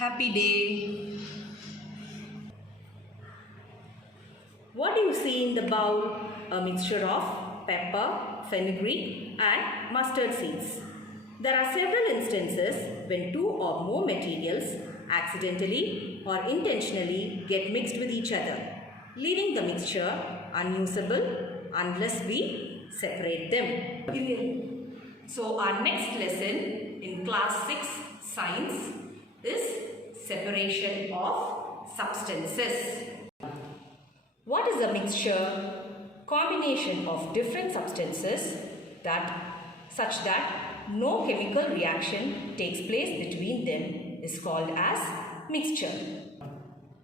Happy day. What do you see in the bowl? A mixture of pepper, fenugreek and mustard seeds. There are several instances when two or more materials accidentally or intentionally get mixed with each other, leaving the mixture unusable unless we separate them. So our next lesson in class 6 science is separation of substances. What is a mixture? Combination of different substances such that no chemical reaction takes place between them is called as mixture.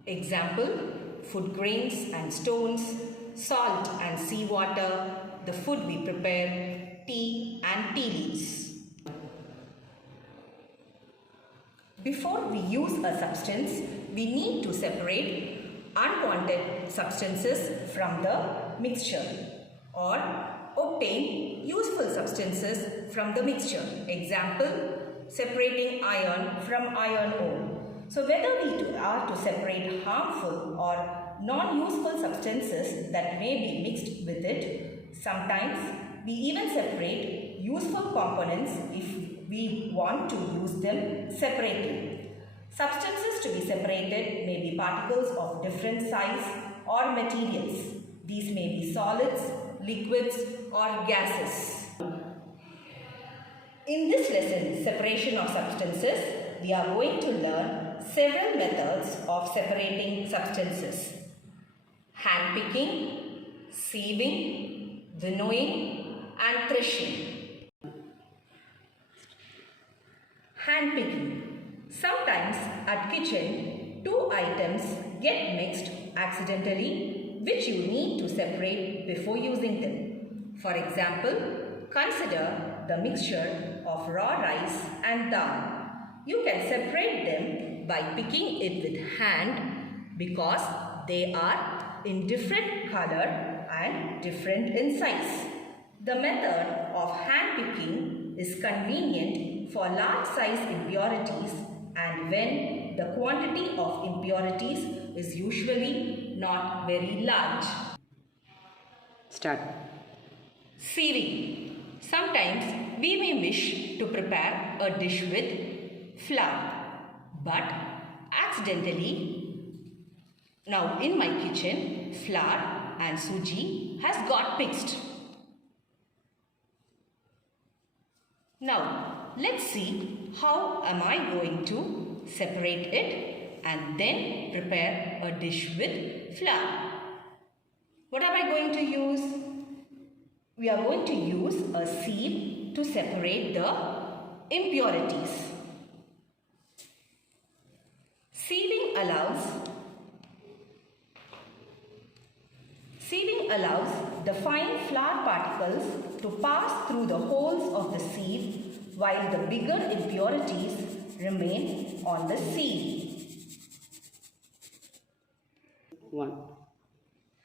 Example, food grains and stones, salt and seawater, the food we prepare, tea and tea leaves. Before we use a substance, we need to separate unwanted substances from the mixture or obtain useful substances from the mixture. Example, separating iron from iron ore. So whether we are to separate harmful or non-useful substances that may be mixed with it, sometimes we even separate useful components if we want to use them separately. Substances to be separated may be particles of different size or materials. These may be solids, liquids or gases. In this lesson, separation of substances, we are going to learn several methods of separating substances. Hand picking, sieving, winnowing and threshing. Hand picking. Sometimes at kitchen, two items get mixed accidentally which you need to separate before using them. For example, consider the mixture of raw rice and dal. You can separate them by picking it with hand because they are in different color and different in size. The method of hand picking is convenient for large size impurities and when the quantity of impurities is usually not very large. Start. Sieving. Sometimes we may wish to prepare a dish with flour, but accidentally, now in my kitchen, flour and suji has got mixed. Now, let's see how am I going to separate it and then prepare a dish with flour. What am I going to use? We are going to use a sieve to separate the impurities. Sieving allows the fine flour particles to pass through the holes of the sieve while the bigger impurities remain on the sieve. 1.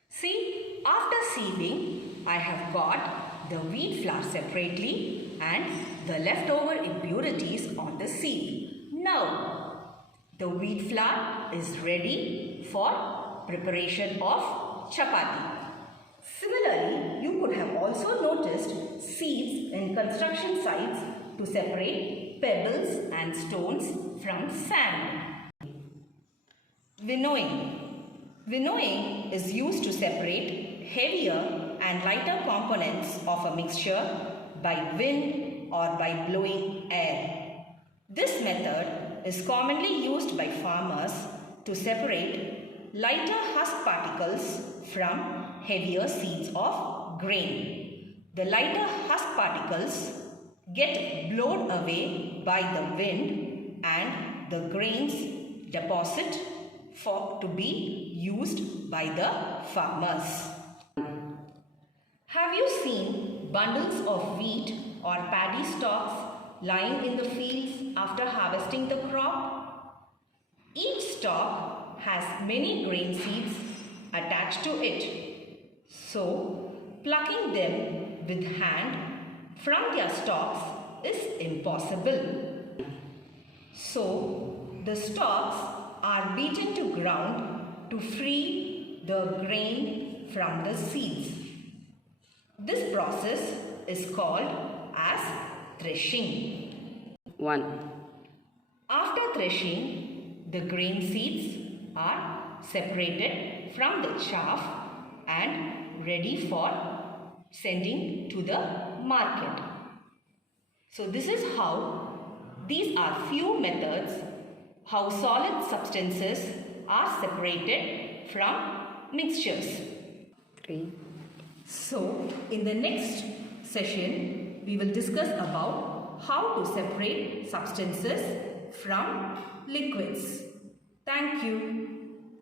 See, after sieving, I have got the wheat flour separately and the leftover impurities on the sieve. Now, the wheat flour is ready for preparation of chapati. Similarly, you could have also noticed sieves in construction sites to separate pebbles and stones from sand. Winnowing. Winnowing is used to separate heavier and lighter components of a mixture by wind or by blowing air. This method is commonly used by farmers to separate lighter husk particles from heavier seeds of grain. The lighter husk particles get blown away by the wind and the grains deposit to be used by the farmers. Have you seen bundles of wheat or paddy stalks lying in the fields after harvesting the crop? Each stalk has many grain seeds attached to it. So, plucking them with hand from their stalks is impossible. So, the stalks are beaten to ground to free the grain from the seeds. This process is called as threshing. 1. After threshing, the grain seeds are separated from the chaff and ready for sending to the market. So this is how, these are few methods how solid substances are separated from mixtures. 3. So in the next session, we will discuss about how to separate substances from liquids. Thank you.